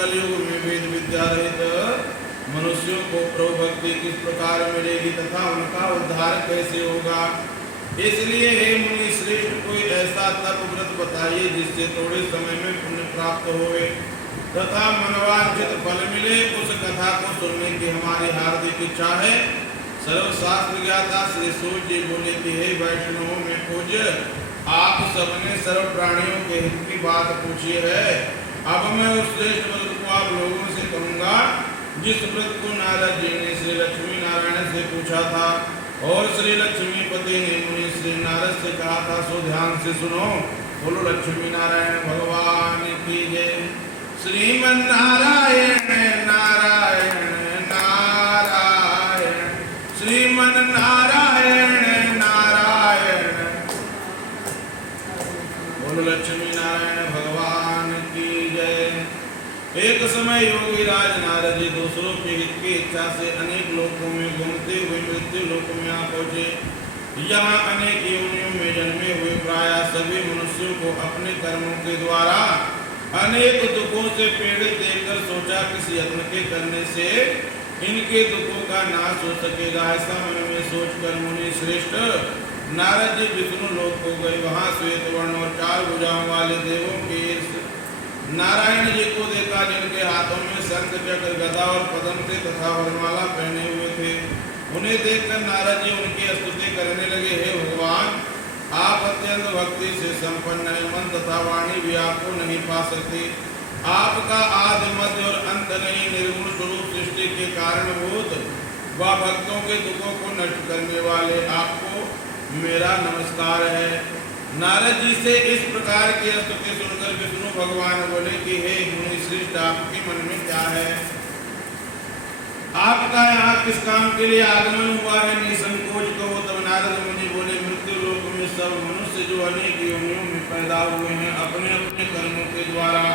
कलयुग में वेद विद्या रहित मनुष्यों को प्रभु भक्ति किस प्रकार मिलेगी तथा उनका उद्धार कैसे होगा। इसलिए हे मुनि श्रेष्ठ कोई ऐसा तप व्रत बताइए जिससे थोड़े समय में पुण्य प्राप्त होवे तथा मनोवांछित फल मिले। उस कथा को सुनने की हमारी हार्दिक इच्छा है। सर्वशास्त्र ज्ञाता श्री सूर्य जी बोले कि हे वैष्णवों में पूज्य, आप सबने सर्व प्राणियों के हित की बात पूछी है। अब मैं उस श्रेष्ठ व्रत को आप लोगों से कहूँगा जिस व्रत को नारद जी ने श्री लक्ष्मी नारायण से पूछा था और श्री लक्ष्मीपति ने मुनि श्री नारद से कहा था, सो ध्यान से सुनो। बोलो लक्ष्मी नारायण भगवान की जय। श्रीमन नारायण नारायण नारायण, श्रीमन नारायण नारायण। बोलो लक्ष्मी नारायण भगवान की जय। एक समय योगी राज नारद जी दूसरों के हित की इच्छा से अनेक लोकों में घूमते हुए मृत्यु लोक में आ पहुंचे। यहाँ अनेक योनियों में जन्मे हुए प्राय सभी मनुष्यों को अपने कर्मों के द्वारा अनेक दुखों से पीड़ित देखकर सोचा किसी यत्न के करने से इनके दुखों का नाश हो सकेगा। ऐसा मन में सोचकर मुनि श्रेष्ठ नारद जी विष्णु लोक को गए। वहाँ श्वेत वर्ण और 4 भुजाओं वाले देवों के नारायण जी को देखा जिनके हाथों में शंख चक्र गदा और पद्म थे तथा वरमाला पहने हुए थे। उन्हें देखकर नारद जी उनकी स्तुति करने लगे, हे भगवान, आप अत्यंत भक्ति से संपन्न है, मन तथा वाणी भी आपको नहीं पा सकती। आपका आदि मध्य और अंत नहीं, निर्गुण स्वरूप सृष्टि के कारणभूत व भक्तों के दुखों को नष्ट करने वाले आपको मेरा नमस्कार है। नारद जी से इस प्रकार की स्तुति सुनकर विष्णु भगवान बोले कि हे मुनि श्रेष्ठ, आपके मन में क्या है? आपका यहाँ किस काम के लिए आगमन हुआ है? निसंकोच कहो। तब नारद मुनि बोले, मृत्यु लोक में सब मनुष्य जो अनेक योनियों में पैदा हुए हैं अपने अपने कर्मों के द्वारा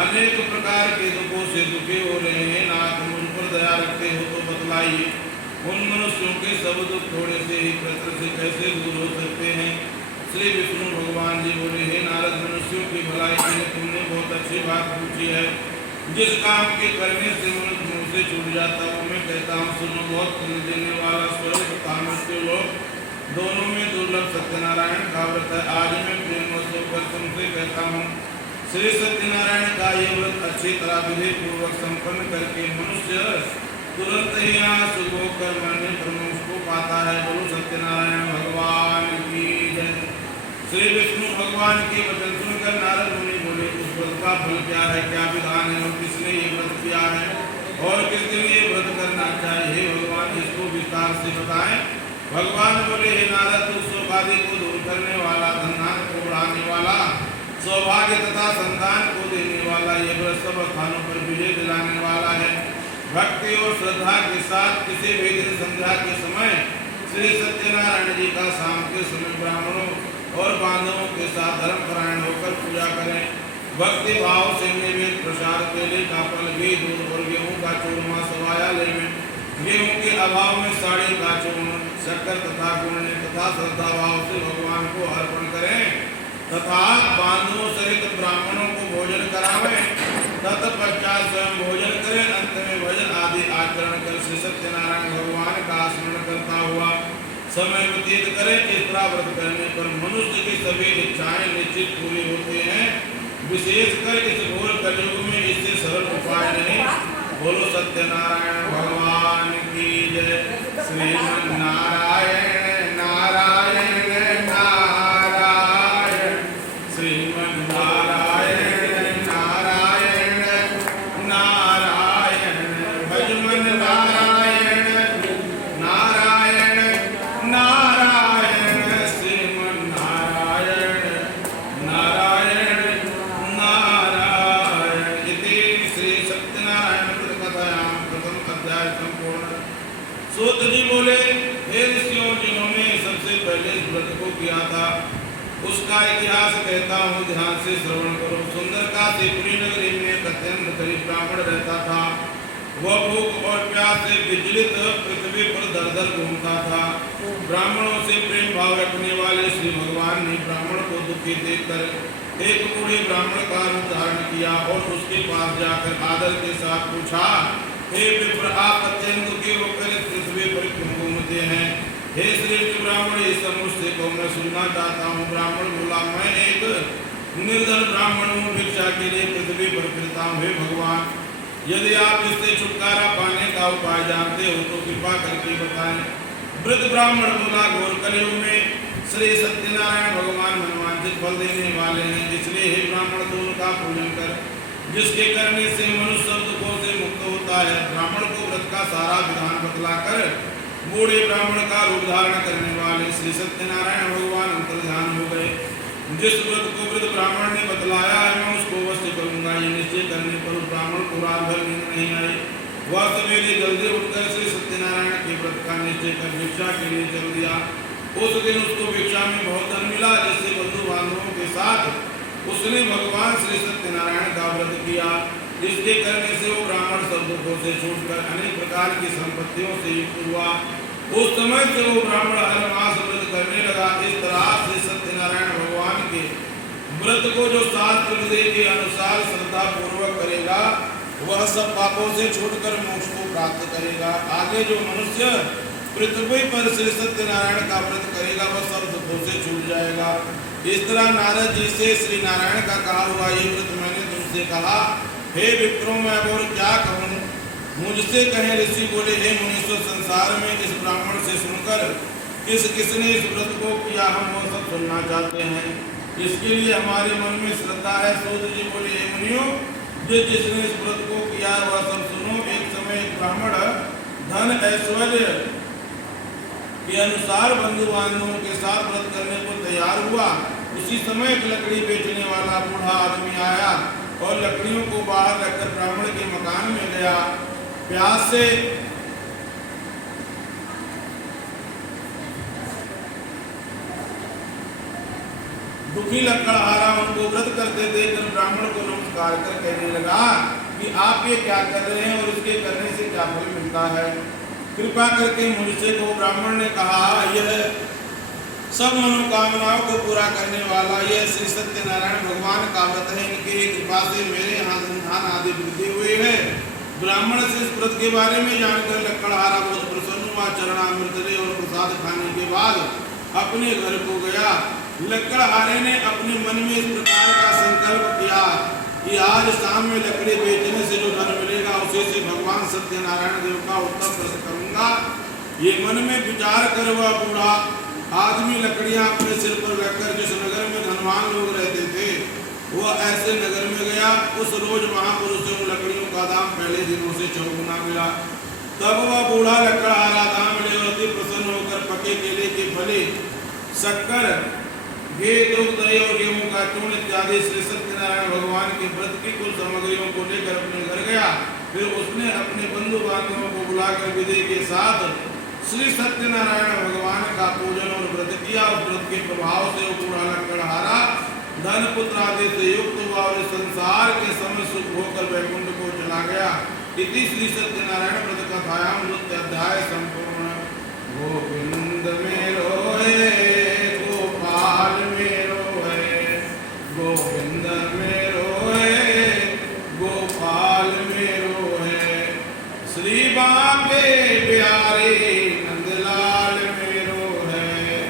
अनेक प्रकार के दुखों से दुखी हो रहे हैं। नाथ, मुझ पर दया रखते हो तो बतलाइए, उन मनुष्यों के सब दुख थोड़े से ही प्रकृति से कैसे दूर हो सकते हैं? श्री विष्णु भगवान जी बोले, हे नारद, मनुष्यों की भलाई के लिए तुमने बहुत अच्छी बात पूछी है। जिस काम के करने से मनुष्य मुँह से छूट जाता वो मैं कहता हूँ सुनो। बहुत पुण्य देने वाला स्वर्ग तथा मृत्यु लोक दोनों में दुर्लभ सत्यनारायण का व्रत है। आज मैं प्रेमवश होकर तुमसे कहता हूँ, श्री सत्यनारायण का ये व्रत अच्छी तरह विधि पूर्वक संपन्न करके मनुष्य तुरंत ही यहाँ सुख होकर मरने पर मनुष्य को पाता है। बोलो सत्यनारायण भगवान की जय। श्री विष्णु भगवान के वचन सुनकर नारद मुनि बोले, उस व्रत का फल क्या है, क्या विधान है और किसने ये व्रत किया है और किस दिन ये व्रत करना चाहिए? हे भगवान, इसको विस्तार से बताएं। भगवान बोले, हे नारद, तू सौभाग्य को दूर करने वाला, धन को बढ़ाने वाला, सौभाग्य तथा संतान को देने वाला ये व्रत सब स्थानों पर विजय दिलाने वाला है। भक्ति और श्रद्धा के साथ किसी भी दिन संध्या के समय श्री सत्यनारायण जी का शाम के समय ब्राह्मणों और बांधवों के साथ धर्म परायण होकर पूजा करें। भक्ति भाव से निवेद प्रसाद केले का फल, घी, दूध और गेहूं का चूरमा सवायालय में गेहूं के अभाव में साड़ी का चूर्ण, शक्कर तथा गुण तथा श्रद्धा भाव से भगवान को अर्पण करें तथा बांधवों सहित ब्राह्मणों को भोजन करावें। तत्पश्चात स्वयं भोजन करें। अंत में भजन आदि आचरण कर श्री सत्यनारायण भगवान का स्मरण करता हुआ समय व्यतीत करें। इस तरह व्रत करने पर मनुष्य की सभी इच्छाएं निश्चित पूरी होती हैं। विशेषकर इस घोर कलयुग में इससे सरल उपाय नहीं। बोलो सत्यनारायण भगवान की जय। श्रीमन नारायण नारायण नारायण, श्रीमन नारायण नारायण नारायण, भजमन नारायण नारायण नारायण, श्रीमन नारायण नारायण नारायण। इति श्री सत्यनारायण कथायां प्रथम अध्याय संपूर्ण। सूत जी बोले, हे ऋषियों, जिन्होंने सबसे पहले इस व्रत को किया था उसका इतिहास कहता हूँ, ध्यान से श्रवण करो। सुंदरकाशीपुरी नगरी में एक अत्यंत गरीब ब्राह्मण रहता था। वह भूख और प्यास से विचलित पृथ्वी पर दर दर घूमता था। ब्राह्मणों से प्रेम भाव रखने वाले श्री भगवान ने ब्राह्मण को दुखी देखकर एक बूढ़े ब्राह्मण का रूप धारण किया और उसके पास जाकर आदर के साथ पूछा, हे विप्र, आप अत्यंत दुखी होकर इस पृथ्वी पर क्यों घूमते हैं? हे श्रेष्ठ ब्राह्मण, इस मुझसे को मैं सुनना चाहता हूँ। ब्राह्मण बोला, मैं एक निर्धन ब्राह्मण हूँ, भिक्षा के लिए पृथ्वी पर फिरता हूँ। हे भगवान, यदि आप इससे छुटकारा पाने का उपाय जानते हो तो कृपा करके बताएं। वृद्ध ब्राह्मण बोला, घोर कलयुग में श्री सत्यनारायण भगवान मनवांछित फल देने वाले हैं, इसलिए हे ब्राह्मण तू उनका पूजन कर, जिसके करने से मनुष्य सब दुखों से मुक्त होता है। ब्राह्मण को व्रत का सारा विधान बतलाकर बूढ़े ब्राह्मण का रूप धारण करने वाले श्री सत्यनारायण भगवान अंतर्ध्यान हो गए। जिस व्रत को वृद्ध ब्राह्मण ने बतलाया है मैं उसको अवश्य करूंगा। ये निश्चय करने पर उस ब्राह्मण को रात भर नींद नहीं आई। वह सवेरे जल्दी उठकर श्री सत्यनारायण के व्रत का निश्चय कर भिक्षा के लिए चल दिया। उस दिन उसको भिक्षा में बहुत धन मिला, जिससे बंधु बांधवों के साथ उसने भगवान श्री सत्यनारायण का व्रत किया। इसके करने से वो ब्राह्मण सब दुखों से छूटकर अनेक प्रकार की संपत्तियों से युक्त हुआ। उस समय से वो ब्राह्मण हर मास व्रत करने लगा। इस तरह से सत्यनारायण भगवान के व्रत को जो शास्त्र विधि के अनुसार श्रद्धा पूर्वक करेगा वह सब पापों से छूटकर मोक्ष को प्राप्त करेगा। आगे जो मनुष्य पृथ्वी पर श्री सत्यनारायण का व्रत करेगा वह सब दुखों से छूट जाएगा। इस तरह नारद जी से श्री नारायण का कहा हुआ ये व्रत मैंने तुमसे कहा। हे विप्रो, मैं अब और क्या कहूँ? मुझसे कहें। ऋषि बोले, हे मुनीश्वर, संसार में इस ब्राह्मण से सुनकर किसने इस व्रत को किया, हम वो सब सुनना चाहते हैं। इसके लिए हमारे मन में श्रद्धा है। सूत जी बोले, हे मुनियों, जिसने इस व्रत को किया वह सब सुनो। एक समय एक ब्राह्मण धन ऐश्वर्य के अनुसार बंधु बांधवों के साथ व्रत करने को तैयार हुआ। उसी समय एक लकड़ी बेचने वाला बूढ़ा आदमी आया और लकड़ियों को बाहर रखकर ब्राह्मण के मकान में गया। प्यास से दुखी लकड़हारा उनको व्रत करते देखकर ब्राह्मण को नमस्कार कर कहने लगा कि आप ये क्या कर रहे हैं और इसके करने से क्या फल मिलता है? कृपा करके मुझसे को। ब्राह्मण ने कहा, यह सब मनोकामनाओं को पूरा करने वाला यह श्री सत्यनारायण भगवान का व्रत है। इनकी कृपा से मेरे यहाँ संतान आदि वृद्धि हुई है। ब्राह्मण से इस व्रत के बारे में जानकर लकड़हारा बहुत प्रसन्न हुआ। चरणामृत ले और प्रसाद खाने के बाद अपने घर को गया। लकड़हारे ने अपने मन में इस प्रकार का संकल्प किया कि आज शाम में लकड़ी बेचने से जो धन मिलेगा उसी से भगवान सत्यनारायण देव का उत्तम व्रत करूंगा। ये मन में विचार कर वह बूढ़ा आदमी लकड़ियां अपने सिर पर रखकर जिस नगर में धनवान लोग रहते थे वह ऐसे नगर में गया। उस रोज महापुरुष से उन लकड़ियों का दाम पहले दिनों से चौगुना मिला। तब वह बूढ़ा लकड़हारा दाम ले और अति प्रसन्न होकर पके केले के फले, शक्कर, घी, दुग्ध, दही और गेहूं का चूर्ण इत्यादि श्री सत्यनारायण भगवान के व्रत की कुल सामग्रियों को लेकर अपने घर गया। फिर उसने अपने बंधु बांधवों को बुलाकर विधि के साथ श्री सत्यनारायण भगवान का पूजन और व्रत किया। उस व्रत के प्रभाव से वो बूढ़ा लकड़हारा धन पुत्र आदि से युक्त हुआ और संसार के समय सुख होकर वैकुंठ को चला गया। इति श्री सत्यनारायण व्रत कथायाम द्वितीय अध्याय संपूर्ण। गोविंद मेरो है, गोपाल मेरो है, गोविंद मेरो है, गोपाल मेरो है, श्री बांके बिहारी नंदलाल मेरो है,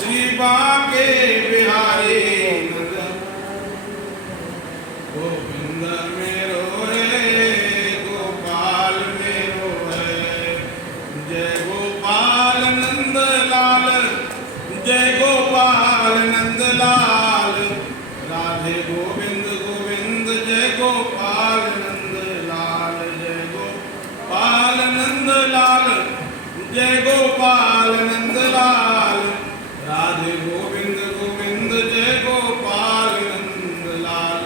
श्री बांके बिहारी गोविंद मेरो है, गोपाल मेरो है। जय गोपाल नंद लाल, जय गोपाल नंद लाल, राधे गोविंद गोविंद, जय गोपाल नंद लाल, जय गोपाल नंद लाल, जय गोपाल नंद लाल, राधे गोविंद गोविंद, जय गोपाल नंद लाल।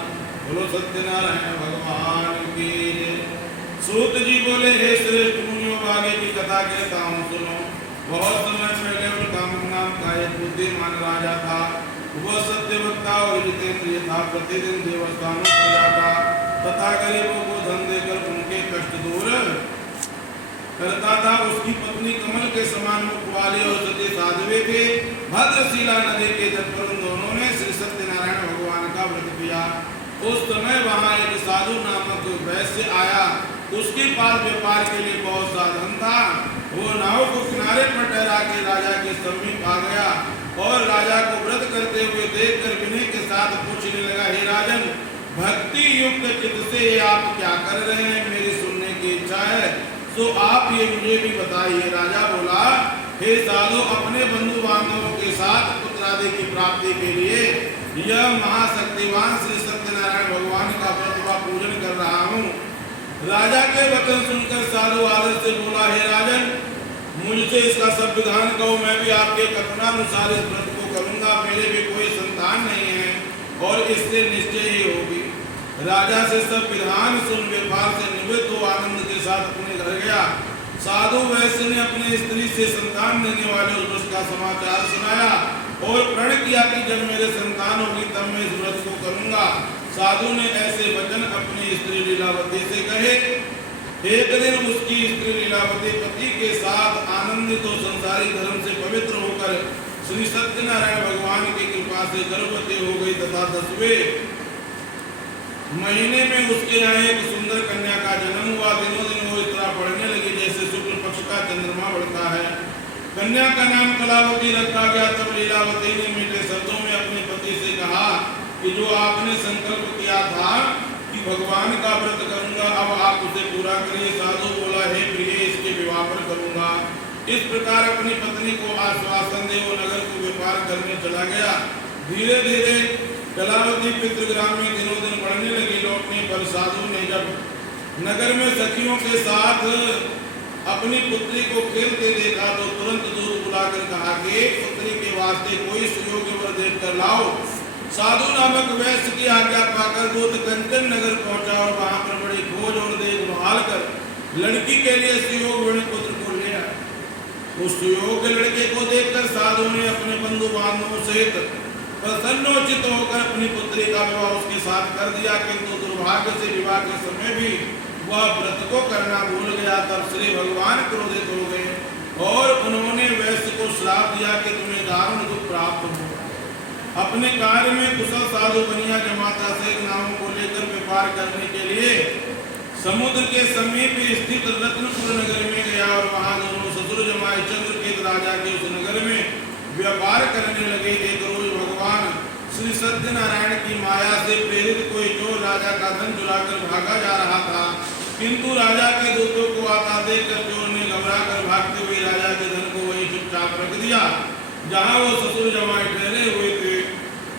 बोलो सत्यनारायण भगवान की जय। सूत जी बोले, हे श्रेष्ठ मुनियों, आगे की कथा कहता हूँ सुनो। बहुत समय पहले उनका नाम का एक बुद्धिमान राजा था। वह सत्यवक्ता और जितेंद्रिय था। प्रतिदिन देवस्थानों पर जाता तथा गरीबों को धन देकर उनके कष्ट दूर करता था। उसकी पत्नी कमल के समान मुख वाली और सती साध्वी थे। भद्रशिला नदी के तट पर उन दोनों ने श्री सत्यनारायण भगवान का व्रत किया। उस समय वहां एक साधु नामक वैश्य आया। उसके पास व्यापार के लिए बहुत साधन था। वो नाव को किनारे पर ठहरा के राजा के समीप आ गया और राजा को व्रत करते हुए देखकर विनय के साथ पूछने लगा, हे राजन, भक्ति युक्त चित्त से आप क्या कर रहे हैं? मेरी सुनने की इच्छा है, तो आप ये मुझे भी बताइए। राजा बोला, हे साधु, अपने बंधु बांधवों के साथ पुत्र आदि की प्राप्ति के लिए यह महाशक्तिवान श्री सत्यनारायण भगवान का व्रत व पूजन कर रहा हूँ। राजा के वचन सुनकर साधु आदर से बोला, हे राजन, मुझसे इसका सब विधान कहो, मैं भी आपके कथनानुसार इस व्रत को करूंगा। मेरे भी कोई संतान नहीं है और इससे निश्चय ही होगी। राजा से सब विधान सुन व्यापार से निवृत्त हो आनंद के साथ अपने घर गया। साधु वैश्य ने अपनी स्त्री से संतान देने वाले उस व्रत का समाचार सुनाया और प्रण किया कि जब मेरे संतान होगी तब मैं इस व्रत को करूंगा। साधु ने ऐसे वचन अपनी स्त्री लीलावती से कहे। एक दिन उसकी स्त्री लीलावती पति के साथ आनंदित और संसारी धर्म से पवित्र होकर श्री सत्यनारायण भगवान की कृपा से गर्भवती हो गई तथा 10वें महीने में उसके यहाँ एक सुंदर कन्या का जन्म हुआ। दिनों दिन वो इस तरह बढ़ने लगी जैसे शुक्ल पक्ष का चंद्रमा बढ़ता है। कन्या का नाम कलावती रखा गया। तब लीलावती ने मीठे शब्दों में अपने पति से कहा कि जो आपने संकल्प किया था कि भगवान का व्रत करूंगा, अब आप उसे पूरा करिए। साधु बोला, हे प्रिय, इसके विवाह पर करूंगा। इस प्रकार अपनी पत्नी को आश्वासन दे वो नगर को व्यापार करने चला गया। धीरे धीरे कलावती पितृग्राम में दिनों दिन बढ़ने लगी। लौटने पर साधु ने जब नगर में सखियों के साथ अपनी पुत्री को खेलते देखा तो तुरंत दूर बुलाकर कहा कि पुत्री के वास्ते कोई सुयोग्य वर देख कर लाओ। साधु नामक वैश्य की आज्ञा पाकर दूत कंचन नगर पहुंचा और वहां पर बड़ी खोज और देखभाल कर लड़की के लिए सुयोग्य पुत्र को ले आया। उस सुयोग्य लड़के को देखकर साधु ने अपने बंधु बांधवों सहित प्रसन्नोचित होकर अपनी पुत्री का विवाह उसके साथ कर दिया। किंतु दुर्भाग्य से विवाह के समय भी वह व्रत को करना भूल गया। तब श्री भगवान क्रोधित हो गए और उन्होंने वैश्य को श्राप दिया कि तुम्हें दारुण दुख प्राप्त होगा। अपने कार्य में कुशल साधु बनिया जमाता सहित नावों को लेकर व्यापार करने के लिए समुद्र के समीप स्थित रत्नपुर नगर में गया और वहां दोनों ससुर जमाए चंद्रकेत राजा के उस नगर में व्यापार करने लगे। एक रोज भगवान श्री सत्यनारायण की माया से प्रेरित कोई चोर राजा का धन चुराकर भागा जा रहा था, किंतु राजा के दूतों को आता देखकर चोर ने घबराकर भागते हुए राजा के धन को वहीं चुपचाप रख दिया जहां वो ससुर जमाए ठहरे हुए थे।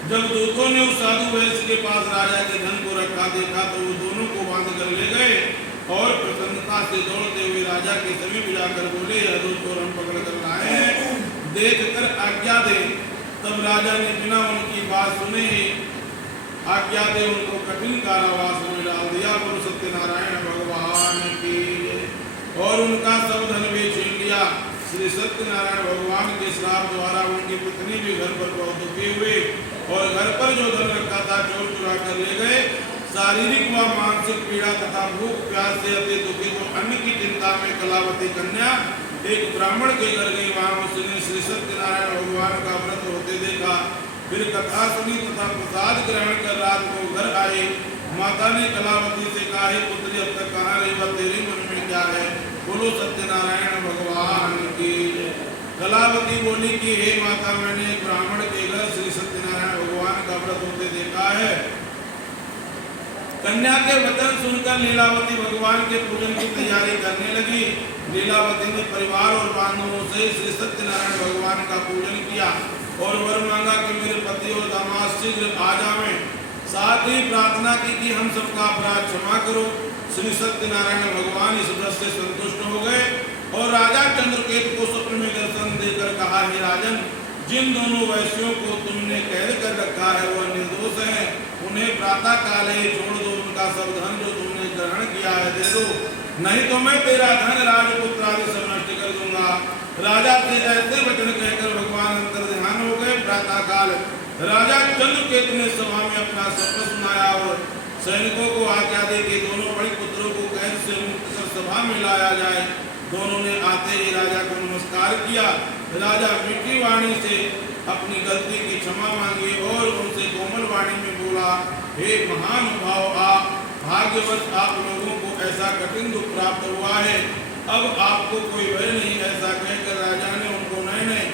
जब दूतों ने उस साधु वैश्य के पास राजा के धन को रखा देखा तो वो दोनों को बांध कर ले गए और प्रसन्नता से दौड़ते हुए राजा के समीप जाकर बोले, यह दो चोर हम पकड़ कर लाए हैं, देख कर आज्ञा दे। तब राजा ने बिना उनकी बात सुने ही आज्ञा दे उनको कठिन कारावास में डाल दिया। गुरु सत्यनारायण भगवान की और उनका सब धन भी छीन लिया। श्री सत्यनारायण भगवान के श्राप द्वारा उनकी पत्नी भी घर पर बहुत दुखी हुई और घर पर जो धन रखा था चोर चुरा कर ले गए। शारीरिक व मानसिक पीड़ा तथा भूख प्यास से अति दुखी तो अन्न की चिंता में कलावती कन्या एक ब्राह्मण के घर गई। वहां उसने श्री सत्यनारायण भगवान का व्रत होते देखा। फिर कथा सुनी तथा प्रसाद ग्रहण कर रात को घर आई। माता ने कलावती से कहा, हे पुत्री, अब तक कहाँ रही, वह तेरे मन में क्या है? बोलो सत्यनारायण भगवान की। कलावती बोली कि हे माता, मैंने एक ब्राह्मण के घर श्री सत्यनारायण भगवान का व्रत होते देखा है। कन्या के वचन सुनकर लीलावती भगवान के पूजन की तैयारी करने लगी। लीलावती ने परिवार और बांधवों से श्री सत्यनारायण भगवान का पूजन किया और वर मांगा कि मेरे पति और दामाद शीघ्र आ जाएं। साथ ही प्रार्थना की कि हम सबका अपराध क्षमा करो। श्री सत्यनारायण भगवान इस व्रत से संतुष्ट हो गए और राजा चंद्रकेत को स्वप्न में दर्शन देकर कहा, हे राजन, जिन दोनों वैश्यों को तुमने कैद कर रखा है वह निर्दोष हैं, उन्हें प्रातः काल ही छोड़ दो। उनका सब धन जो तुमने ग्रहण किया है दे दो, नहीं तो मैं तेरा धन राजपुत्र आदि सब नष्ट कर दूंगा। राजा से ऐसे वचन कहकर भगवान अंतर ध्यान हो गए। प्रातः काल राजा चंद्रकेत ने सभा में अपना सत्य सुनाया और सैनिकों को आज्ञा दी कि दोनों बड़े पुत्रों को कैद से मुक्त कर सभा में लाया जाए। दोनों ने आते ही राजा को नमस्कार किया। राजा मीठी वाणी से अपनी गलती की क्षमा मांगी और उनसे कोमल वाणी में बोला, हे महानुभाव, आप भाग्यवश आप लोगों को ऐसा कठिन दुख प्राप्त हुआ है, अब आपको कोई भय नहीं। ऐसा कहकर राजा ने उनको नए नए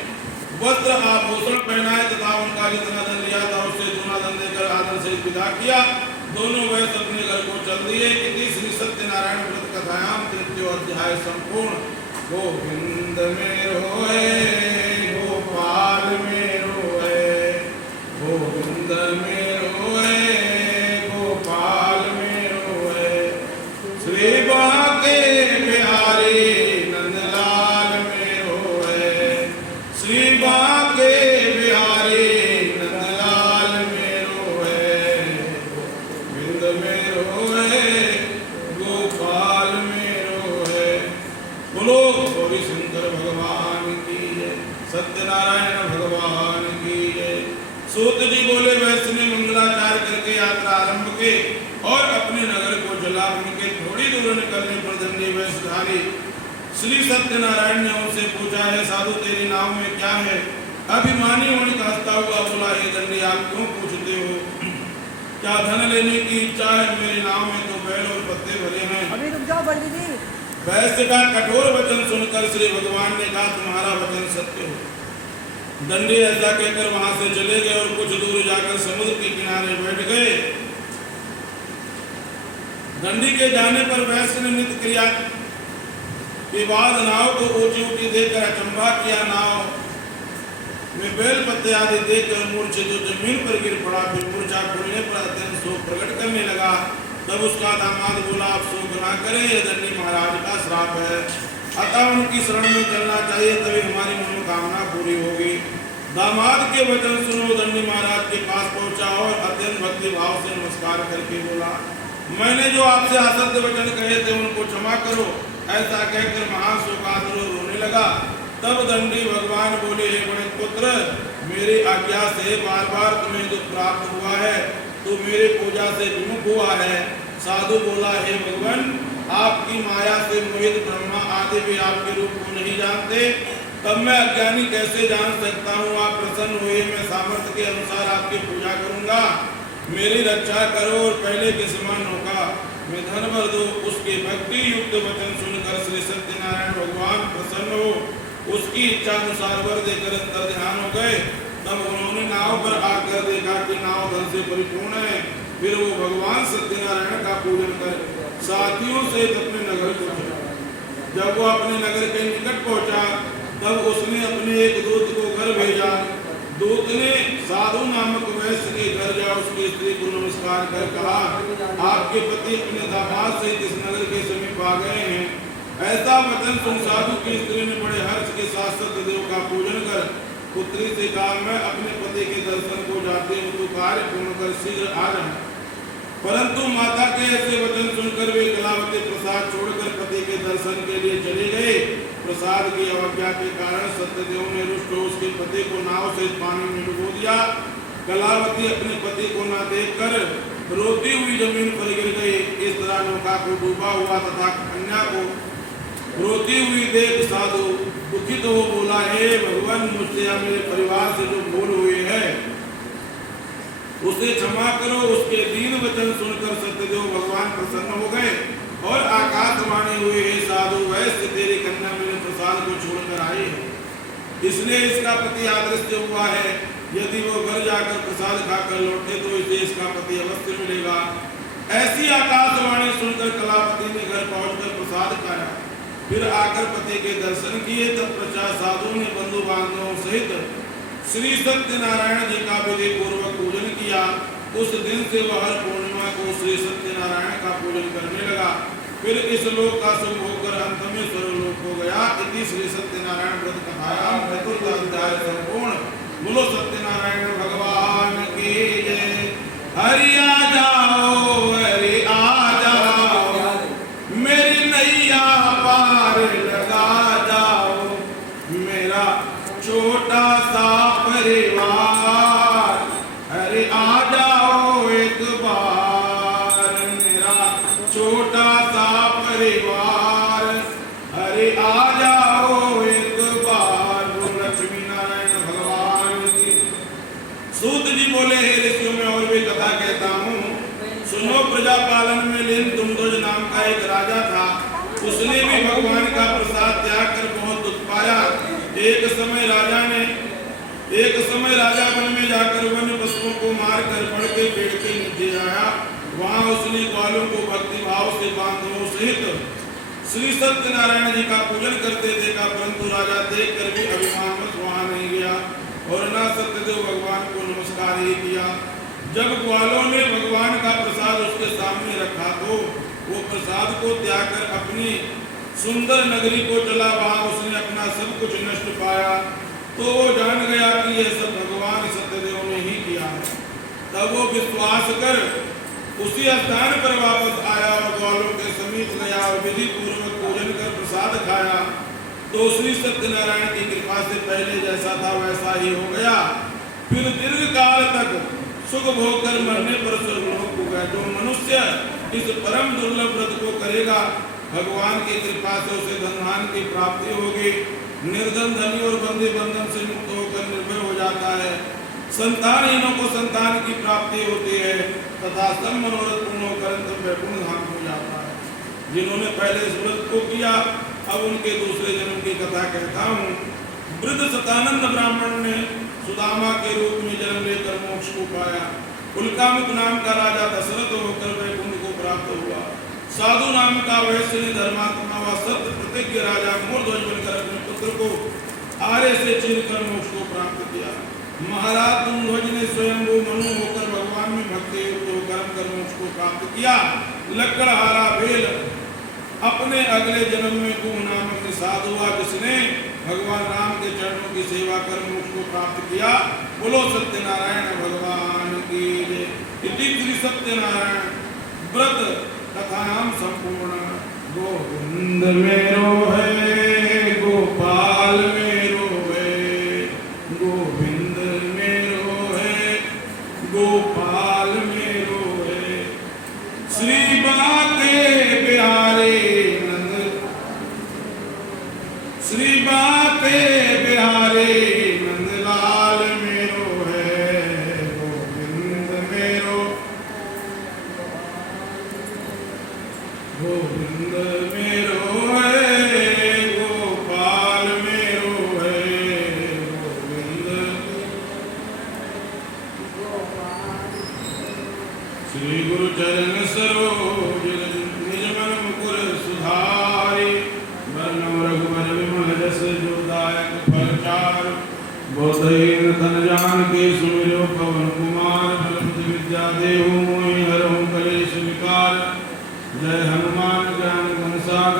वस्त्र आभूषण पहनाए तथा उनका जितना धन लिया था उससे दूना धन देकर आदर से विदा किया। दोनों वैश्य अपने घर को चल दिए। इति श्री सत्यनारायण व्रत कथायाम 3 अध्याय संपूर्ण। गोविंद में रोए गोपाल में रोए, गोविंद में रोए गोपाल में रोए, श्री बाके बिहारी नंदलाल में रोए, श्री बाके बिहारी नंदलाल में रोए, गोविंद में रोए गोपाल में रोए। बोलो गौरी शंकर भगवान की जय, सत्यनारायण भगवान की जय। सूत जी बोले, वैश्य ने मंगलाचार करके यात्रा आरंभ की और अपने नगर को चला। उनके थोड़ी दूर निकलने पर दंडी वेशधारी श्री सत्यनारायण ने उनसे पूछा, है साधु तेरे नाव में क्या है? अभिमानी होने का हंसता हुआ बोला, हे दंडी आप क्यों पूछते हो? क्या धन लेने की इच्छा है? मेरे नाव में तो बैल और पत्ते भरे हैं। अभी रुक जाओ बल्दी जी। वैश्य का कठोर वचन सुनकर श्री भगवान ने कहा, तुम्हारा वचन सत्य हो। दंडी ऐसा कहकर वहां से चले गए और कुछ दूर जाकर समुद्र के किनारे बैठ गए। दंडी के जाने पर वैश्य ने नित्य क्रिया के बाद नाव को ऊंची ऊंची देखकर अचंभा किया। नाव में बेल पत्ते आदि देखकर मूर्छित जो जमीन पर गिर पड़ा। फिर मूर्छा खुलने पर अत्यंत शोक प्रकट करने लगा। तब उसका दामाद बोला, आप शोक ना करें, यह दंडी महाराज का श्राप है, अतः उनकी शरण में चलना चाहिए, तभी हमारी मनोकामना पूरी होगी। दामाद के वचन सुनो। दंडी महाराज के पास पहुंचा और अत्यंत भक्ति भाव से नमस्कार करके बोला, मैंने जो आपसे असत्य वचन कहे थे उनको क्षमा करो। ऐसा कहकर महान शोकातुर रोने लगा। तब दंडी भगवान बोले, हे बड़े पुत्र, मेरी आज्ञा से बार बार तुम्हें दुख प्राप्त हुआ है, तो मेरे पूजा से विमुख हुआ है। साधु बोला, हे भगवान, आपकी माया से मोहित ब्रह्मा आदि भी आपके रूप को नहीं जानते, तब मैं अज्ञानी कैसे जान सकता हूँ? आप प्रसन्न हुए, मैं सामर्थ्य के अनुसार आपकी पूजा करूंगा। मेरी रक्षा करो और पहले के समान होगा, मैं धन भर दो। उसके भक्ति युक्त वचन सुनकर श्री सत्यनारायण भगवान प्रसन्न हो उसकी इच्छा अनुसार वर देकर अंतर ध्यान हो गए। तब उन्होंने नाव पर आकर देखा कि नाव धन से परिपूर्ण है। फिर वो भगवान सत्यनारायण का पूजन कर साथियों से अपने नगर को चला। जब वो अपने नगर के निकट पहुंचा तब उसने अपने एक दूत को घर भेजा। दूत ने साधु नामक वैश्य के घर जा उसकी स्त्री को नमस्कार कर कहा, आपके पति अपने दामाद से इस नगर के समीप आ गए हैं। ऐसा वचन सुन साधु की स्त्री ने बड़े हर्ष के साथ सत्यदेव का पूजन कर पुत्री से कहा, मैं अपने पति के दर्शन को जाते हूँ, तो कार्य पूर्ण कर शीघ्र आ जाए। परंतु माता के ऐसे वचन सुनकर वे कलावती प्रसाद छोड़कर पति के दर्शन के लिए चले गए। प्रसाद की अवज्ञा के कारण सत्यदेव ने रुष्ट हो उसके पति को नाव से पानी में डुबो दिया। कलावती अपने पति को न देखकर रोती हुई जमीन पर गिर गई। इस तरह नौका को डूबा हुआ तथा कन्या को रोती हुई देख साधु दुखित हो बोला, हे भगवान, मुझसे या मेरे परिवार से जो भूल हुई है उसे क्षमा करो। उसके दीन वचन सुनकर सत्यदेव भगवान प्रसन्न हो गए और आकाशवाणी हुई, हे साधु, वैश्य तेरी कन्या मेरे प्रसाद को छोड़कर आई है, इसलिए इसका पति अदृश्य हुआ है। यदि वो घर जाकर प्रसाद खाकर लौटे तो इसे इसका पति अवश्य मिलेगा। ऐसी आकाशवाणी सुनकर कलापति ने घर पहुंचकर प्रसाद खाया। फिर आकर पति के दर्शन किए। तब पश्चात साधु ने बंधु बांधवों सहित श्री सत्यनारायण जी का विधि पूर्वक पूजन किया। उस दिन से वह हर पूर्णिमा को श्री सत्यनारायण का पूजन करने लगा। फिर इस लोक का शुभ होकर अंत में स्वर्गलोक हो गया। इति श्री सत्यनारायण व्रत कथायाम 4 अध्याय संपूर्ण। बोलो सत्यनारायण भगवान की जय। हरि आ जाओ, हरि आ जाओ, मेरी नैया पार लगा जाओ। मेरा छोटा सा परिवार, हरि आ जाओ एक बार। मेरा छोटा सा परिवार, हरि आ नाम का एक राजा था। उसने भी भगवान का प्रसाद त्याग कर बहुत दुख पाया। एक समय राजा वन में जाकर वन्य पशुओं को मार कर पड़ के पेड़ के नीचे आया। वहां उसने ग्वालों को भक्ति भाव से बांधवों सहित श्री सत्यनारायण जी का पूजन करते देखा, परंतु राजा देख कर भी अभिमानवश वहां नहीं गया और न सत्यदेव भगवान को नमस्कार ही किया। जब ग्वालों ने भगवान का प्रसाद उसके सामने रखा तो वो प्रसाद को त्याग कर अपनी सुंदर नगरी को चला। वहां उसने अपना सब कुछ नष्ट पाया तो वो जान गया कि यह सब भगवान सत्यदेव ने ही किया है। तब वो विश्वास कर उसी स्थान पर वापस आया और ग्वालों के समीप गया और विधि पूर्वक पूजन कर प्रसाद खाया तो श्री सत्यनारायण की कृपा से पहले जैसा था वैसा ही हो गया। फिर दीर्घ काल तक सुख भोग कर मरने पर स्वर्गलोक को गया। जो मनुष्य इस परम दुर्लभ व्रत को करेगा भगवान की कृपा से उसे धनवान की प्राप्ति होगी। निर्धन धनी और बंदी बंधन से मुक्त होकर निर्भय हो जाता है। संतानहीनों को संतान की प्राप्ति होती है तथा सब मनोरथ पूर्ण होकर वैकुंठ धाम हो जाता है। जिन्होंने पहले इस व्रत को किया अब उनके दूसरे जन्म की कथा कहता हूँ। वृद्ध सतानंद ब्राह्मण ने सुदामा के रूप में जन्म लेकर मोक्ष को पाया। उल्कामुख नाम का राजा दशरथ होकर वैकुंठ को प्राप्त हुआ। साधु नाम का वैश्य ने धर्मात्मा व सत्य प्रतिज्ञ राजा मूर्ध्वज बनकर अपने पुत्र को आरे से चीरकर मोक्ष को प्राप्त किया। महाराज तुंगध्वज ने स्वयंभू मनु होकर भगवान में भक्ति युक्त कर्म कर मोक्ष को प्राप्त किया। लकड़हारा भेल अपने अगले जन्म में कुह नामक निषाद हुआ जिसने भगवान राम के चरणों की सेवा कर मोक्ष को प्राप्त किया। बोलो सत्यनारायण भगवान की जय। इति श्री सत्यनारायण व्रत कथाम संपूर्ण। गोविंद मेरो है गोपाल मेरो है, गोविंद मेरो है गोपाल मेरो है। श्री बाके बिहारी नंद, श्री बाके बिहारी नंदलाल मेरो है गोविंद मेरो, गोविंद मेरो है गोपाल मेरो है गोविंद। श्री गुरु चरण सरोज निज मन मुकुर सुधारी, वरनौ रघुवर विमल जस जो दायक फल चार। बोधहीन तन जान के सुमिरो पवन कुमार, बल विद्या देहु मोहि हरहु कलेश विकार। जय हनुमान ज्ञान